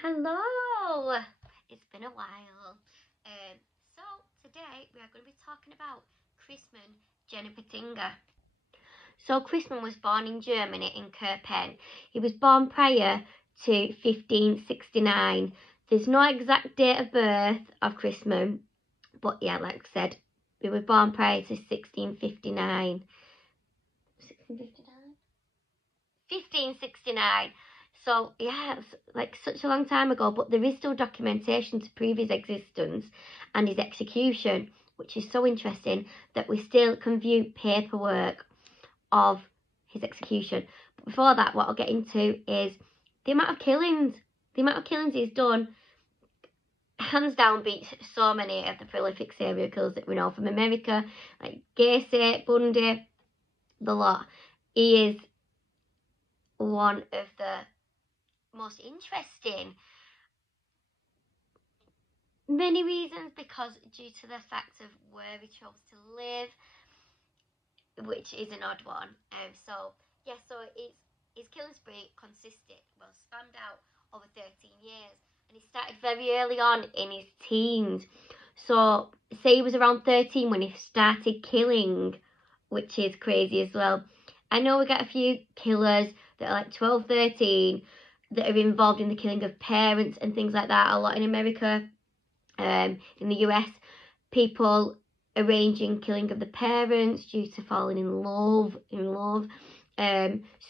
Hello! It's been a while. So today we are going to be talking about Christman Genipperteinga. So Christman was born in Germany in Köpen. He was born prior to 1569. There's no exact date of birth of Christman, but yeah, like I said, he was born prior to 1659. 1659? 1569. So yeah, it's like such a long time ago, but there is still documentation to prove his existence and his execution, which is so interesting that we still can view paperwork of his execution. But before that, what I'll get into is the amount of killings. The amount of killings he's done, hands down, beats so many of the prolific serial killers that we know from America, like Gacy, Bundy, the lot. He is one of the most interesting. Many reasons, because due to the fact of where he chose to live, which is an odd one. So his killing spree spanned out over 13 years, and he started very early on in his teens. So say he was around 13 when he started killing, which is crazy as well. I know we got a few killers that are like 12, 13 that are involved in the killing of parents and things like that. A lot in America, in the US, people arranging killing of the parents due to falling in love,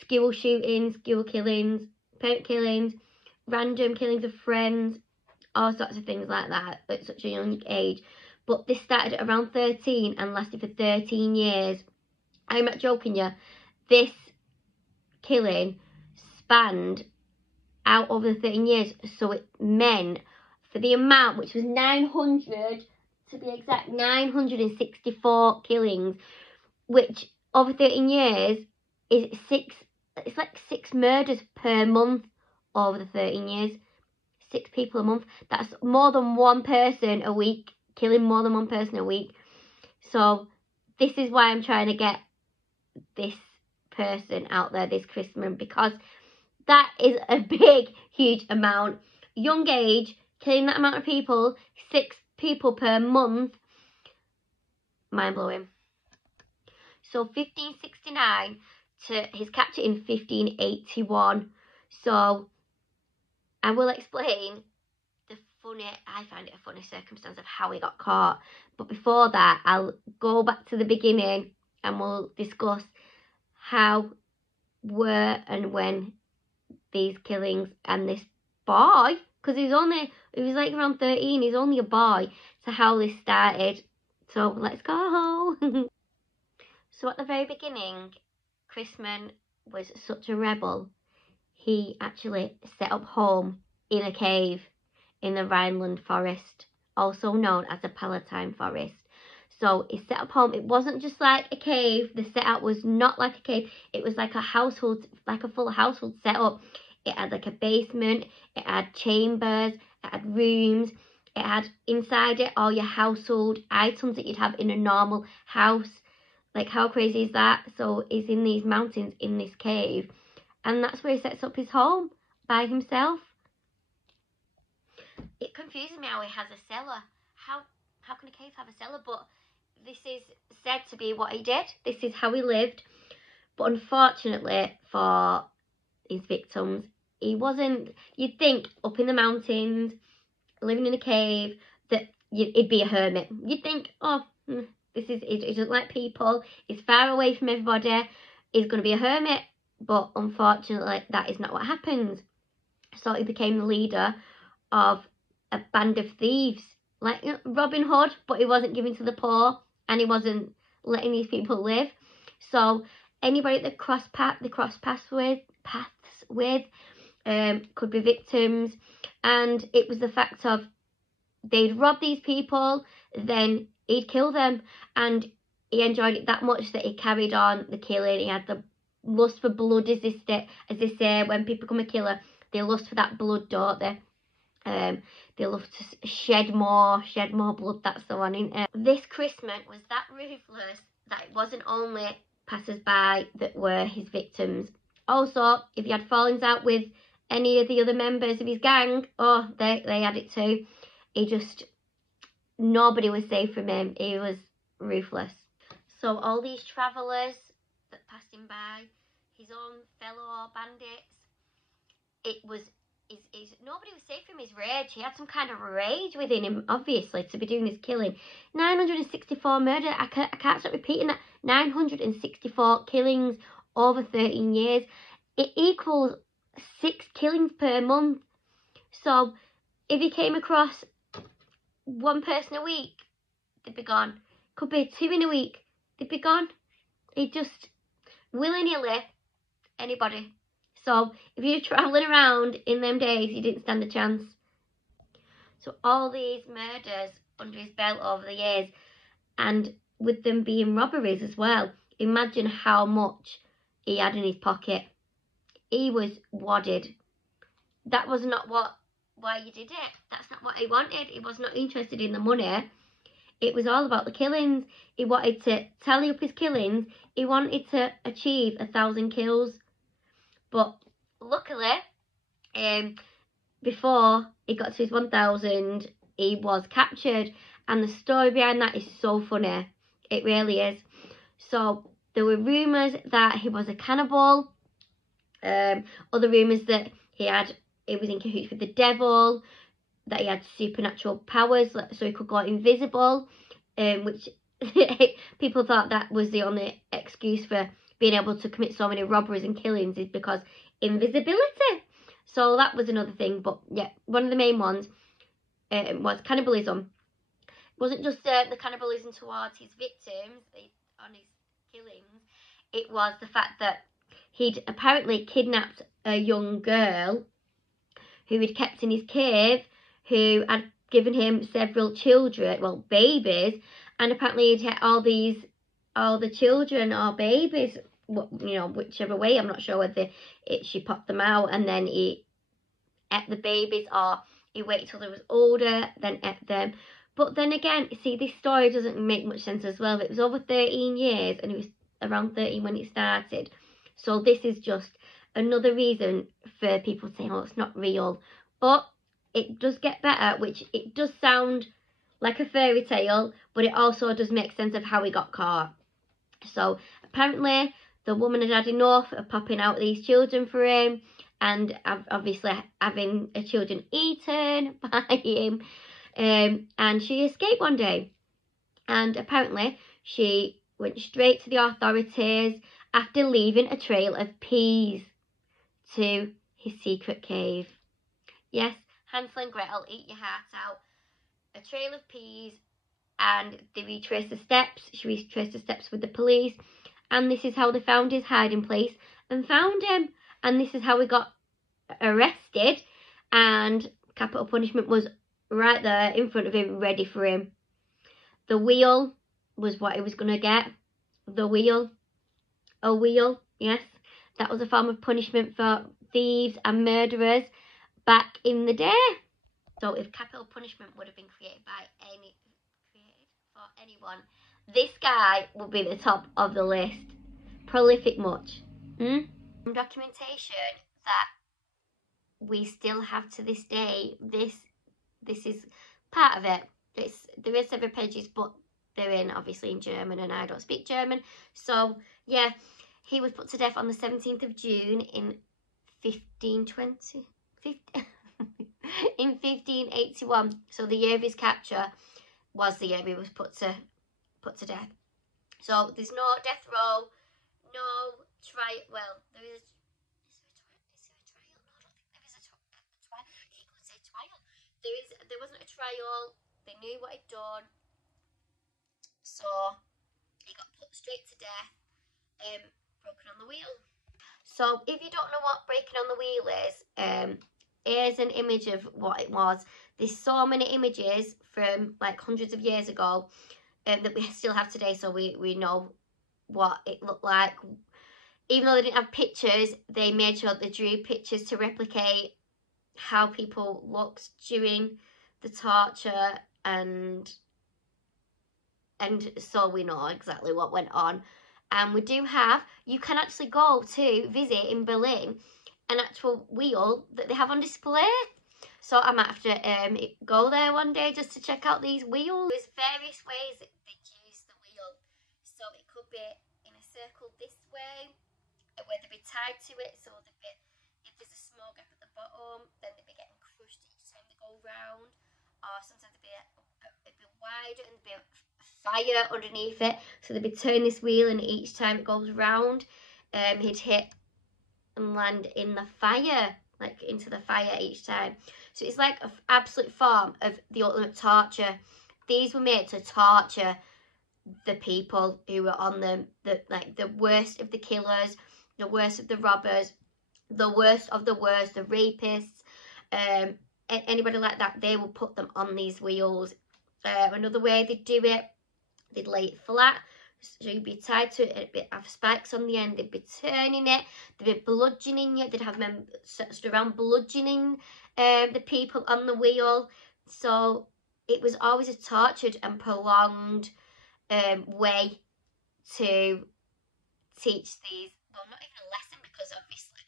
school shootings, school killings, parent killings, random killings of friends, all sorts of things like that at such a young age. But this started at around 13 and lasted for 13 years. I'm not joking you. This killing spanned out over the 13 years, so it meant for the amount, which was 900, to be exact, 964 killings, which over 13 years is it's like 6 murders per month over the 13 years. 6 people a month. That's more than one person a week, killing more than one person a week. So this is why I'm trying to get this person out there, this Christman, because that is a big, huge amount. Young age, killing that amount of people, 6 people per month, mind-blowing. So 1569 to his capture in 1581. So I will explain I find it a funny circumstance of how he got caught. But before that, I'll go back to the beginning and we'll discuss how, where and when these killings, and this boy, because he was like around 13, he's only a boy, so how this started. So let's go. So at the very beginning, Christman was such a rebel, he actually set up home in a cave in the Rhineland forest, also known as the Palatine forest. So he set up home. It wasn't just like a cave. The setup was not like a cave. It was like a household, like a full household setup. It had like a basement. It had chambers. It had rooms. It had inside it all your household items that you'd have in a normal house. Like, how crazy is that? So he's in these mountains, in this cave, and that's where he sets up his home by himself. It confuses me how he has a cellar. How can a cave have a cellar? But this is said to be what he did. This is how he lived. But unfortunately for his victims, he wasn't, you'd think up in the mountains, living in a cave, that he'd be a hermit. You'd think, oh, he doesn't like people, he's far away from everybody, he's going to be a hermit. But unfortunately, that is not what happens. So he became the leader of a band of thieves, like Robin Hood, but he wasn't giving to the poor, and he wasn't letting these people live. So anybody that cross paths with could be victims. And it was the fact of, they'd rob these people, then he'd kill them, and he enjoyed it that much that he carried on the killing. He had the lust for blood, as they say, when people become a killer, they lust for that blood, don't they? They love to shed more blood. That's the one, isn't it? This Christman was that ruthless that it wasn't only passers-by that were his victims. Also, if he had fallings out with any of the other members of his gang, oh, they had it too. Nobody was safe from him. He was ruthless. So all these travellers that passed him by, his own fellow bandits, nobody was safe from his rage. He had some kind of rage within him, obviously, to be doing this killing. 964 murder. I can't stop repeating that. 964 killings over 13 years. It equals 6 killings per month. So if he came across one person a week, they'd be gone. Could be 2 in a week, they'd be gone. He just willy-nilly anybody. So if you're travelling around in them days, you didn't stand a chance. So all these murders under his belt over the years, and with them being robberies as well. Imagine how much he had in his pocket. He was wadded. That was not why you did it. That's not what he wanted. He was not interested in the money. It was all about the killings. He wanted to tally up his killings. He wanted to achieve 1,000 kills. But luckily, before he got to his 1,000, he was captured. And the story behind that is so funny. It really is. So there were rumours that he was a cannibal. Other rumours that he was in cahoots with the devil, that he had supernatural powers, so he could go invisible, which people thought that was the only excuse for being able to commit so many robberies and killings, is because invisibility. So that was another thing. But yeah, one of the main ones was cannibalism. It wasn't just the cannibalism towards his victims on his killings. It was the fact that he'd apparently kidnapped a young girl who he'd kept in his cave, who had given him several children, well, babies, and apparently he'd had all the children or babies, you know, whichever way. I'm not sure whether she popped them out and then he ate the babies, or he waited till they was older, then ate them. But then again, see, this story doesn't make much sense as well. It was over 13 years, and it was around 13 when it started. So this is just another reason for people saying, oh, it's not real. But it does get better, which it does sound like a fairy tale, but it also does make sense of how he got caught. So apparently the woman had had enough of popping out these children for him, and obviously having her children eaten by him. And she escaped one day, and apparently she went straight to the authorities after leaving a trail of peas to his secret cave. Yes, Hansel and Gretel, eat your heart out. A trail of peas, and they retraced the steps. She retraced the steps with the police, and this is how they found his hiding place and found him. And this is how he got arrested, and capital punishment was right there in front of him, ready for him. The wheel was what he was going to get. The wheel. A wheel, yes. That was a form of punishment for thieves and murderers back in the day. So if capital punishment would have been created for anyone, this guy would be the top of the list. Prolific much. Some documentation that we still have to this day. This is part of it. There is 7 pages, but they're obviously in German, and I don't speak German. So yeah, he was put to death on the 17th of June in 1581. So the year of his capture was the year he was put to death. So there's no death row, no trial. Well, there is. There wasn't a trial. They knew what he'd done, so he got put straight to death. Broken on the wheel. So if you don't know what breaking on the wheel is, here's an image of what it was. There's so many images from like hundreds of years ago that we still have today, so we know what it looked like. Even though they didn't have pictures, they made sure they drew pictures to replicate how people looked during the torture, and so we know exactly what went on. And we do have, you can actually go to visit in Berlin an actual wheel that they have on display. So I might have to go there one day just to check out these wheels. There's various ways that they use the wheel. So it could be in a circle this way, where they'd be tied to it. So they'd be, if there's a small gap at the bottom, then they'd be getting crushed each time they go round. Or sometimes it'd be wider and there'd be fire underneath it. So they'd be turning this wheel, and each time it goes round, he'd hit and land in the fire, like into the fire each time. So it's like an absolute form of the ultimate torture. These were made to torture the people who were on them, the worst of the killers, the worst of the robbers, the worst of the worst, the rapists, anybody like that. They will put them on these wheels. Another way they'd do it, they'd lay it flat, so you'd be tied to it, it'd have spikes on the end, they'd be turning it, they'd be bludgeoning you, they'd have men stood around bludgeoning the people on the wheel. So it was always a tortured and prolonged way to teach these, well, not even a lesson, because obviously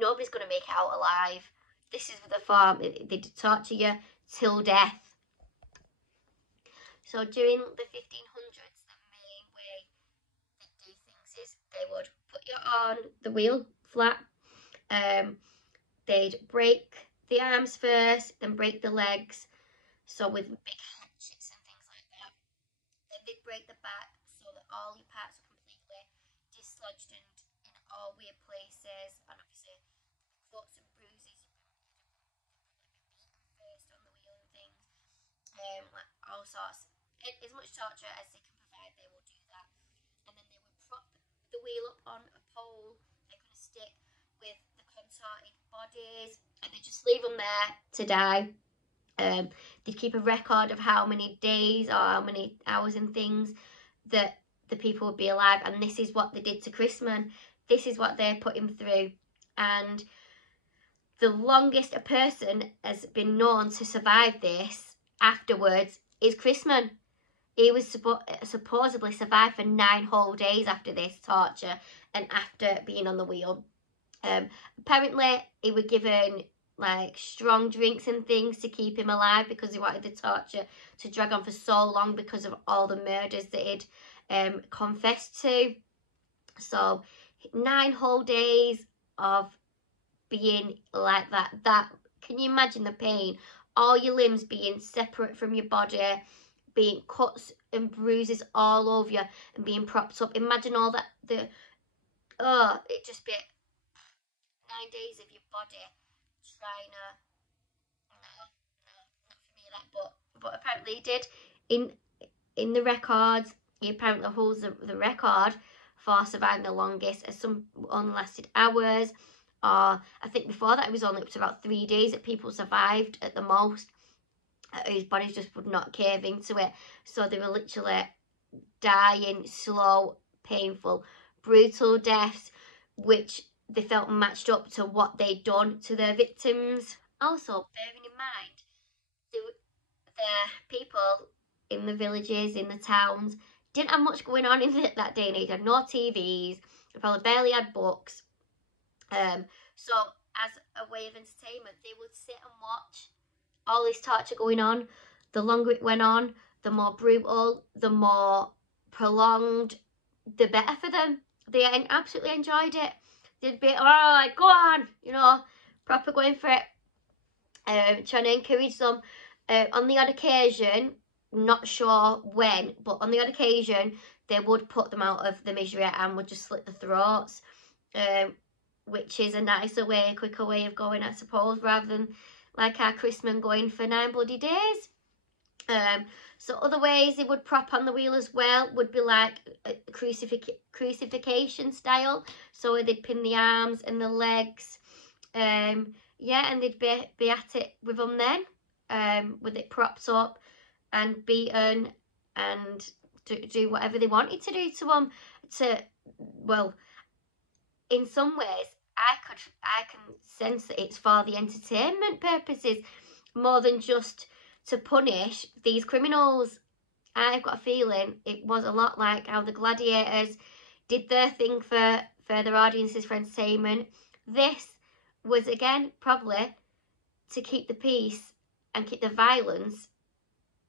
nobody's going to make it out alive. This is the form, they torture you till death. So during the 1500s, the main way they do things is they would put you on the wheel flat. They'd break the arms first, then break the legs. So with big hatchets and things like that. Then they'd break the back so that all your parts are completely dislodged and in all weird places. And obviously, cuts and bruises, beaten first on the wheel and things. Like all sorts. As much torture as they can provide, they will do that. And then they would prop the wheel up on a pole, like on a stick, with the contorted bodies, and they just leave them there to die. They'd keep a record of how many days or how many hours and things that the people would be alive, and this is what they did to Christman. This is what they put him through. And the longest a person has been known to survive this afterwards is Christman. He was supposedly survived for 9 whole days after this torture and after being on the wheel. Apparently, he was given like strong drinks and things to keep him alive, because he wanted the torture to drag on for so long because of all the murders that he'd confessed to. So 9 whole days of being like that. Can you imagine the pain? All your limbs being separate from your body, being cuts and bruises all over you, and being propped up. Imagine all that. It just be 9 days of your body trying to. No, not for me that. But apparently he did. In the records, he apparently holds the record for surviving the longest. As some only lasted hours, or I think before that it was only up to about 3 days that people survived at the most. His body just would not cave into it, so they were literally dying slow, painful, brutal deaths, which they felt matched up to what they'd done to their victims. Also, bearing in mind, the people in the villages, in the towns, didn't have much going on in that day and age. They had no TVs, they probably barely had books. So as a way of entertainment, they would sit and watch all this torture going on. The longer it went on, the more brutal, the more prolonged, the better for them. They absolutely enjoyed it. They'd be, alright, go on, proper going for it. Trying to encourage them. On the odd occasion, not sure when, but on the odd occasion, they would put them out of the misery and would just slit the throats. Which is a nicer way, a quicker way of going, I suppose, rather than like our Christman going for 9 bloody days. So other ways they would prop on the wheel as well would be like a crucifixion style. So they'd pin the arms and the legs. And they'd be at it with them then, with it propped up and beaten, and do whatever they wanted to do to them. In some ways, I can sense that it's for the entertainment purposes more than just to punish these criminals. I've got a feeling it was a lot like how the gladiators did their thing for their audiences for entertainment. This was, again, probably to keep the peace and keep the violence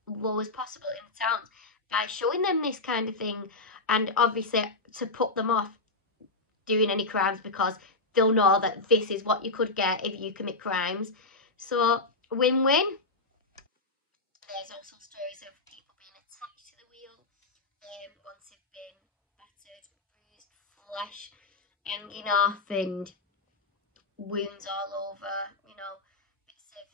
low as possible in the towns by showing them this kind of thing, and obviously to put them off doing any crimes, because they'll know that this is what you could get if you commit crimes. So win-win. There's also stories of people being attached to the wheel once they've been battered, bruised, flesh hanging off, and wounds all over, you know, bits of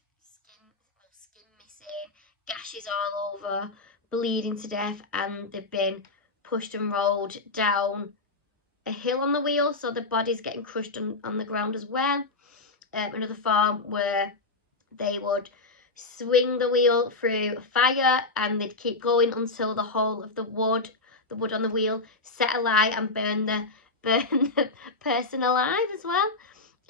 skin missing, gashes all over, bleeding to death, and they've been pushed and rolled down a hill on the wheel, so the body's getting crushed on the ground as well. Another farm where they would swing the wheel through fire, and they'd keep going until the whole of the wood on the wheel set alight and burn the person alive as well.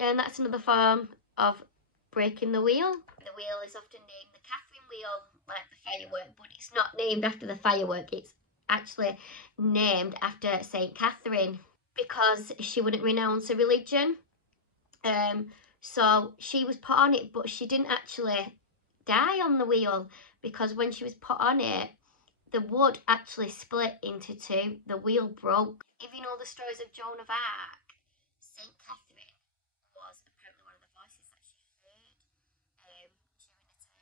And that's another form of breaking the wheel. The wheel is often named the Catherine wheel, like the firework, but it's not named after the firework. It's actually named after Saint Catherine, because she wouldn't renounce her religion. So she was put on it, but she didn't actually die on the wheel, because when she was put on it, the wood actually split into two. The wheel broke. If you know the stories of Joan of Arc, Saint Catherine was apparently one of the voices that she heard during the times, when she was doing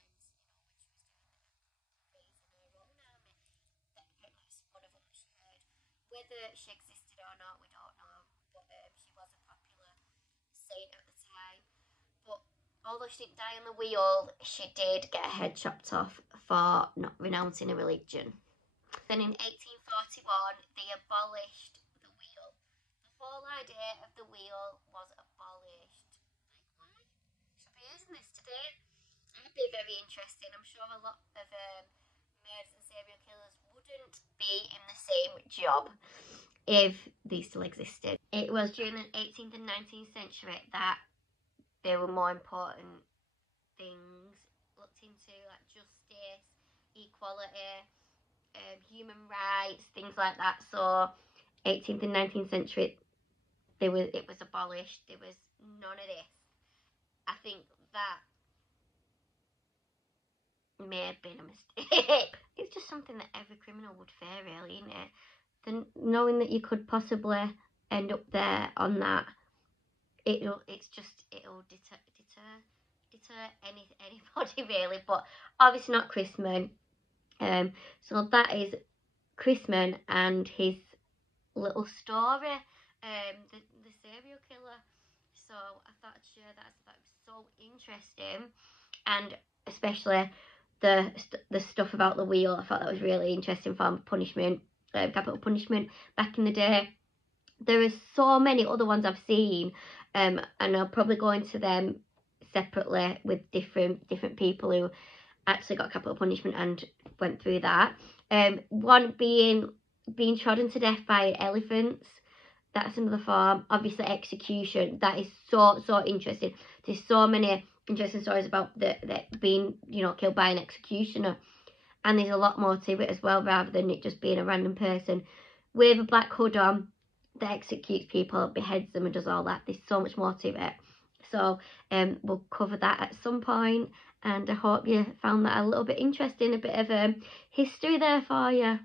the raising her own army. That apparently was one of them that she heard. Whether she existed or not, we don't know. But she was a popular saint at the time. But although she didn't die on the wheel, she did get her head chopped off for not renouncing a religion. Then in 1841, they abolished the wheel. The whole idea of the wheel was abolished. Like, why? Should be using this today. That'd be very interesting. I'm sure a lot of murders and serial killers wouldn't be in the same job if these still existed. It was during the 18th and 19th century that there were more important things looked into, like justice, equality, human rights, things like that. So 18th and 19th century, it was abolished. There was none of this. I think that may have been a mistake. It's just something that every criminal would fear, really, isn't it? Then knowing that you could possibly end up there on that, it'll deter anybody really. But obviously not Christman. So that is Christman and his little story, the serial killer. So I thought I'd share that. That was so interesting, and especially the stuff about the wheel. I thought that was really interesting. Form of punishment, capital punishment back in the day. There are so many other ones I've seen, and I'll probably go into them separately with different people who actually got capital punishment and went through that. One being trodden to death by elephants. That's another form. Obviously execution. That is so interesting. There's so many interesting stories about that being, you know, killed by an executioner, and there's a lot more to it as well, rather than it just being a random person with a black hood on that executes people, beheads them and does all that. There's so much more to it. So we'll cover that at some point, and I hope you found that a little bit interesting, a bit of history there for you.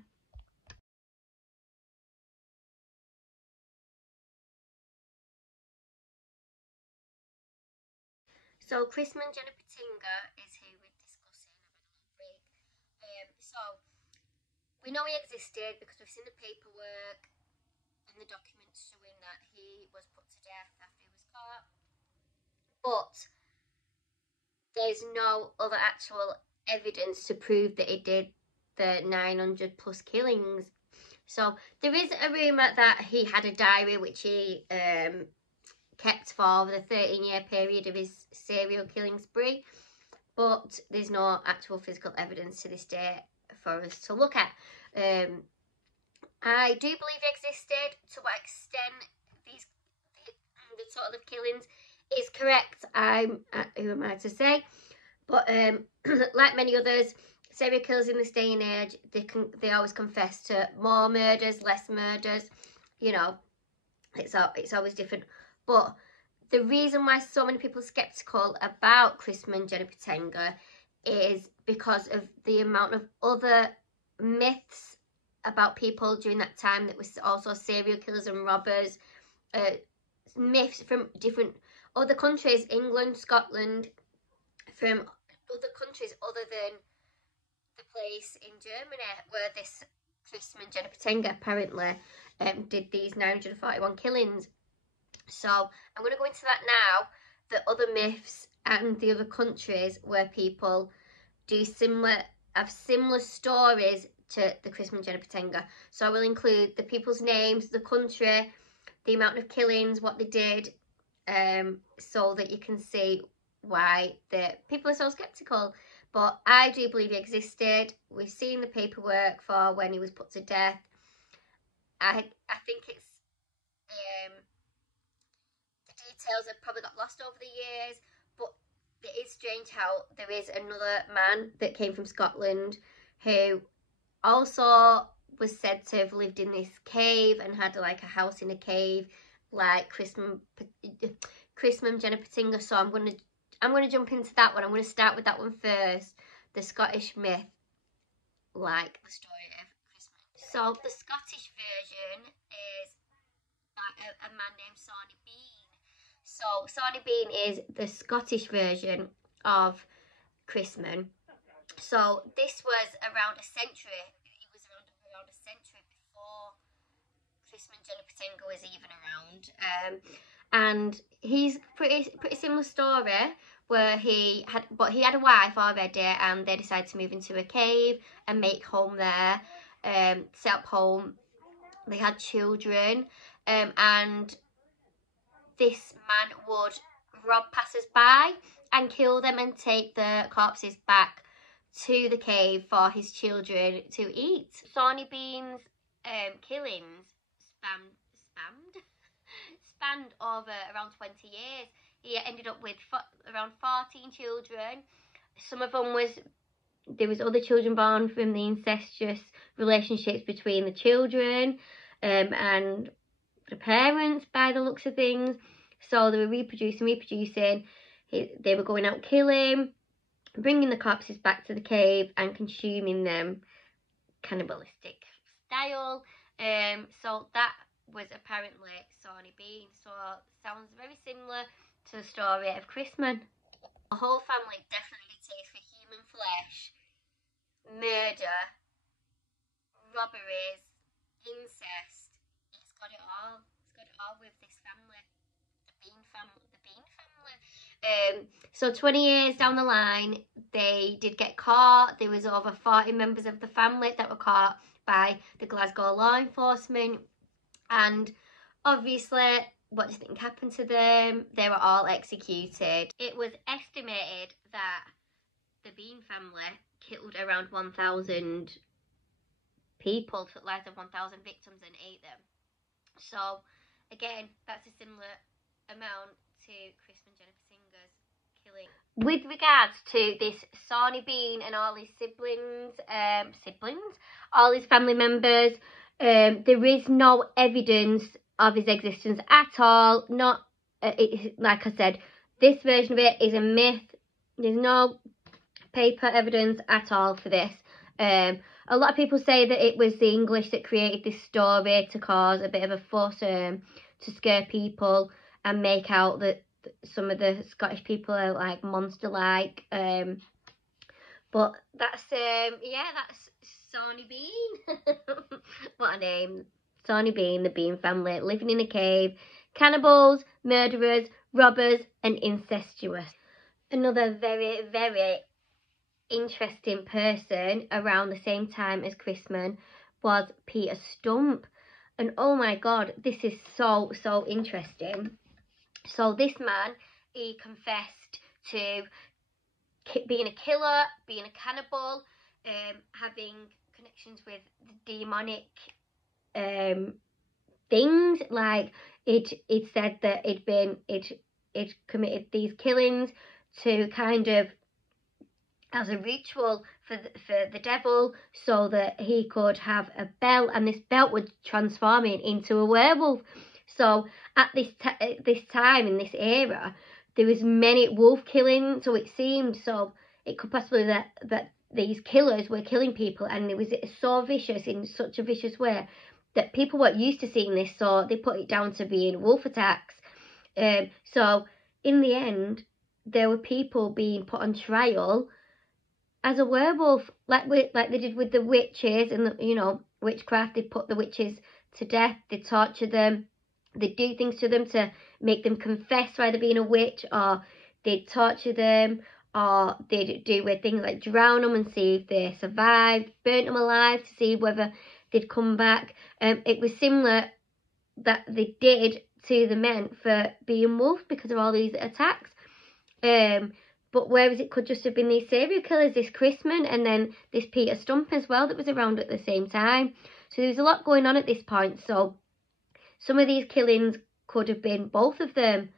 So Christman Genipperteinga is who we're discussing. I've had a little break. So we know he existed because we've seen the paperwork and the documents showing that he was put to death after he was caught. But there's no other actual evidence to prove that he did the 900 plus killings. So there is a rumour that he had a diary which he kept for the 13-year period of his serial killing spree, but there's no actual physical evidence to this day for us to look at. I do believe he existed. To what extent the total of killings is correct, who am I to say? But like many others, serial killers in this day and age, they always confess to more murders, less murders. You know, it's always different. But the reason why so many people are skeptical about Christman Genipperteinga is because of the amount of other myths about people during that time that was also serial killers and robbers, myths from different other countries, England, Scotland, from other countries other than the place in Germany where this Christman Genipperteinga apparently did these 941 killings. So I'm going to go into that now, the other myths and the other countries where people do have similar stories to the Christman Genipperteinga. So I will include the people's names, the country, the amount of killings, what they did, so that you can see why the people are so skeptical. But I do believe he existed. We've seen the paperwork for when he was put to death. I think it's the details have probably got lost over the years, but it is strange how there is another man that came from Scotland who also was said to have lived in this cave and had like a house in a cave, like Christman Genipperteinga. So I'm gonna jump into that one. I'm gonna start with that one first. The Scottish myth, like the story of Christman. So the Scottish version is a man named Sawney Bean. So Sawney Bean is the Scottish version of Christman. So this was around a century. He was around a century before Christman Genipperteinga was even around. And he's pretty similar story, where he had a wife already, and they decided to move into a cave and make home there, set up home. They had children, and this man would rob passers-by and kill them and take the corpses back to the cave for his children to eat. Sawney Bean's killings spanned over around 20 years. He ended up with around 14 children. Some of them there was other children born from the incestuous relationships between the children and the parents, by the looks of things. So they were reproducing. They were going out killing, bringing the corpses back to the cave and consuming them cannibalistic style. So that was apparently Sawney Bean. So sounds very similar to the story of Christman. The whole family definitely taste for human flesh, murder, robberies, incest. It's got it all. It's got it all with this family. The Bean family. So 20 years down the line, they did get caught. There was over 40 members of the family that were caught by the Glasgow law enforcement. And obviously, what do you think happened to them? They were all executed. It was estimated that the Bean family killed around 1,000 people, took lives of 1,000 victims and ate them. So again, that's a similar amount to Christman Genipperteinga's killing. With regards to this Sawney Bean and all his all his family members, there is no evidence of his existence at all. Like I said, this version of it is a myth. There's no paper evidence at all for this. A lot of people say that it was the English that created this story to cause a bit of a fuss, to scare people and make out that some of the Scottish people are like monster-like. But that's that's Sawney Bean. What a name. Sawney Bean, the Bean family, living in a cave, cannibals, murderers, robbers and incestuous. Another very, very interesting person around the same time as Christman was Peter Stump. And oh my god, this is so interesting. So this man, he confessed to being a killer, being a cannibal, having connections with the demonic things. Like it said that it committed these killings to kind of as a ritual for the devil, so that he could have a belt, and this belt would transform him into a werewolf. So at this time, in this era, there was many wolf killings, so it seemed, so it could possibly that these killers were killing people, and it was so vicious, in such a vicious way, that people weren't used to seeing this, so they put it down to being wolf attacks. So in the end, there were people being put on trial as a werewolf, like they did with the witches and witchcraft. They put the witches to death, they torture them, they do things to them to make them confess why they're being a witch, or they torture them, or they do weird things like drown them and see if they survived, burnt them alive to see whether they'd come back. It was similar that they did to the men for being wolves because of all these attacks. But whereas it could just have been these serial killers, this Christman and then this Peter Stump as well that was around at the same time. So there was a lot going on at this point. So some of these killings could have been both of them.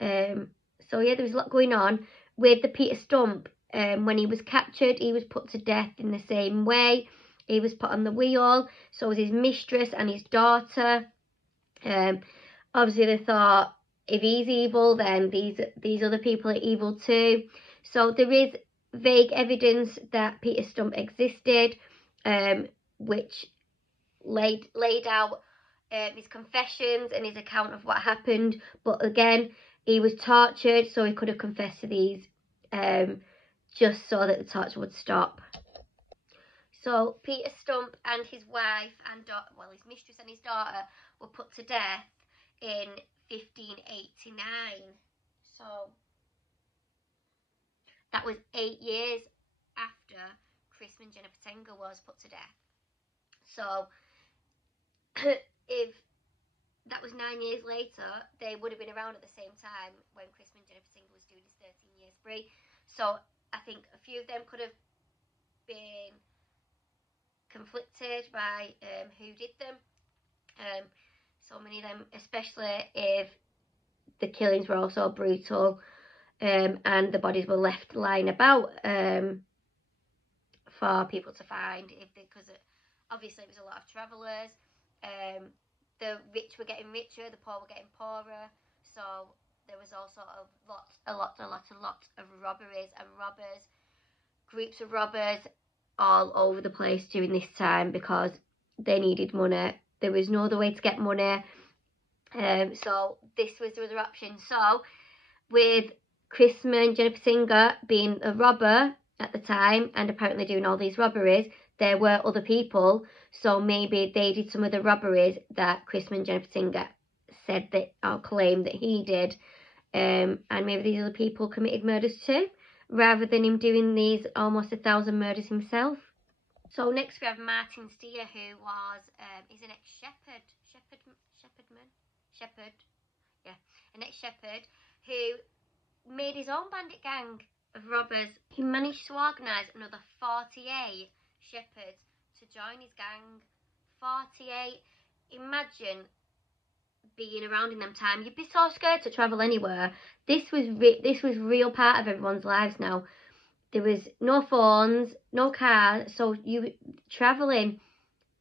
So yeah, there was a lot going on. With the Peter Stump, when he was captured, he was put to death in the same way. He was put on the wheel. So was his mistress and his daughter. Obviously they thought, if he's evil, then these other people are evil too. So there is vague evidence that Peter Stump existed, which laid out his confessions and his account of what happened. But again, he was tortured, so he could have confessed to these just so that the torture would stop. So Peter Stump and his wife and his mistress and his daughter were put to death in 1589. So that was 8 years after Christman Genipperteinga was put to death. So if that was 9 years later, they would have been around at the same time when Christman Genipperteinga was doing his 13-year spree. So I think a few of them could have been conflicted by who did them. So many of them, especially if the killings were also brutal, and the bodies were left lying about for people to find, because obviously it was a lot of travellers. The rich were getting richer, the poor were getting poorer, so there was also a lot of robberies and robbers, groups of robbers all over the place during this time because they needed money. There was no other way to get money. So this was the other option. So with Christman Genipperteinga being a robber at the time and apparently doing all these robberies, there were other people. So maybe they did some of the robberies that Christman Genipperteinga said that, or claimed that he did. And maybe these other people committed murders too, rather than him doing these almost 1,000 murders himself. So next we have Martin Steer, who was he's an ex-shepherd, an ex-shepherd who made his own bandit gang of robbers. He managed to organise another 48 shepherds to join his gang. 48. Imagine being around in them time. You'd be so scared to travel anywhere. This was real part of everyone's lives now. There was no phones, no cars, so you were travelling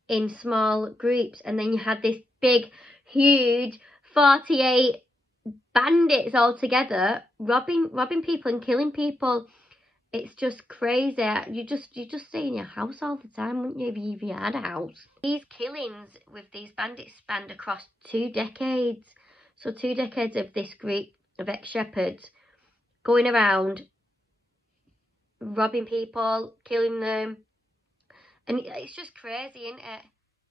in small groups, and then you had this big, huge 48 bandits all together, robbing people and killing people. It's just crazy. You just stay in your house all the time, wouldn't you, if you had a house? These killings with these bandits spanned across 2 decades. So 2 decades of this group of ex-shepherds going around, robbing people, killing them. And it's just crazy, isn't it?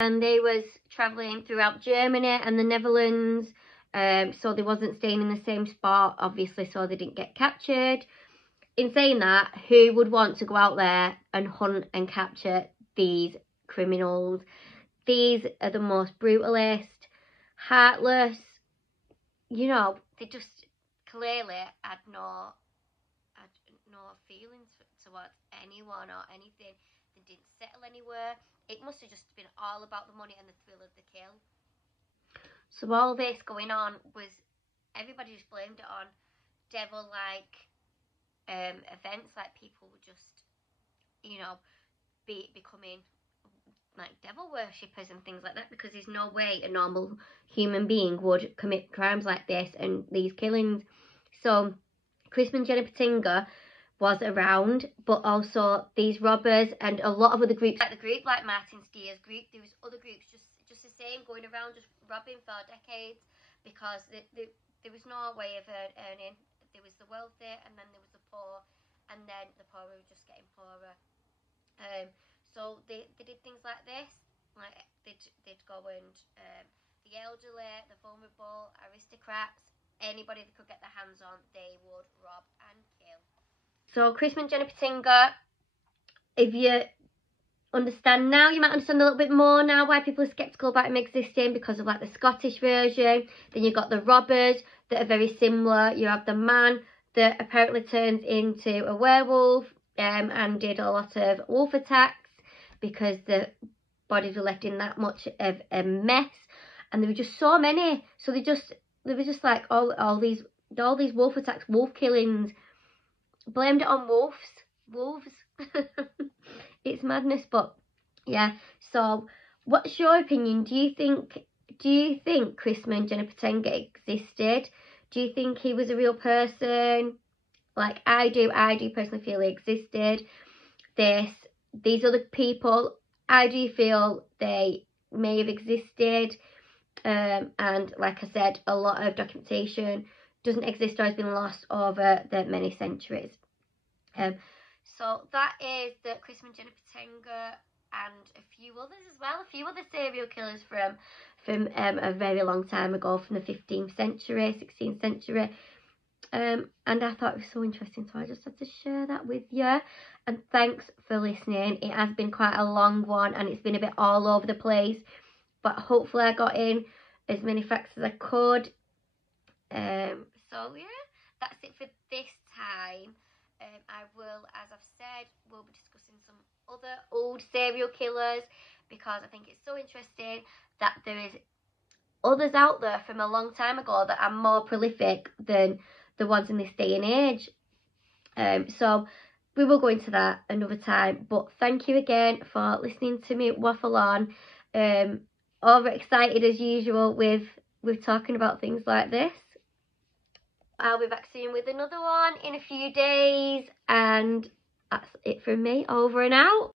And they was travelling throughout Germany and the Netherlands. So they wasn't staying in the same spot, obviously, so they didn't get captured. In saying that, who would want to go out there and hunt and capture these criminals? These are the most brutalist, heartless, they just clearly had no feelings towards anyone or anything. They didn't settle anywhere. It must have just been all about the money and the thrill of the kill. So all this going on was, everybody just blamed it on devil-like events, like people would just, becoming like devil worshippers and things like that, because there's no way a normal human being would commit crimes like this and these killings. So Christman Genipperteinga was around, but also these robbers and a lot of other groups, like the group like Martin Steer's group, there was other groups just the same, going around just robbing for decades, because there was no way of earning. There was the wealthy, and then there was the poor, and then the poor were just getting poorer. So they did things like this, like they'd go and the elderly, the vulnerable, aristocrats, anybody they could get their hands on, they would rob and kill. So Christman Genipperteinga, if you understand now, you might understand a little bit more now why people are sceptical about him existing, because of like the Scottish version. Then you've got the robbers that are very similar. You have the man that apparently turns into a werewolf and did a lot of wolf attacks because the bodies were left in that much of a mess, and there were just so many. So they were just like all these wolf attacks, wolf killings, blamed it on wolves. It's madness. But yeah, so what's your opinion? Do you think Christman Genipperteinga existed? Do you think he was a real person? Like I do personally feel he existed. These other people, I do feel they may have existed, and like I said, a lot of documentation doesn't exist or has been lost over the many centuries. So that is the Christman Genipperteinga and a few others as well, a few other serial killers from a very long time ago, from the 15th century, 16th century. And I thought it was so interesting, so I just had to share that with you. And thanks for listening. It has been quite a long one, and it's been a bit all over the place, but hopefully I got in as many facts as I could. So yeah, that's it for this time. I will, as I've said, we'll be discussing some other old serial killers, because I think it's so interesting that there is others out there from a long time ago that are more prolific than the ones in this day and age. So we will go into that another time, but thank you again for listening to me waffle on. Over excited as usual with talking about things like this. I'll be back soon with another one in a few days, and that's it from me. Over and out.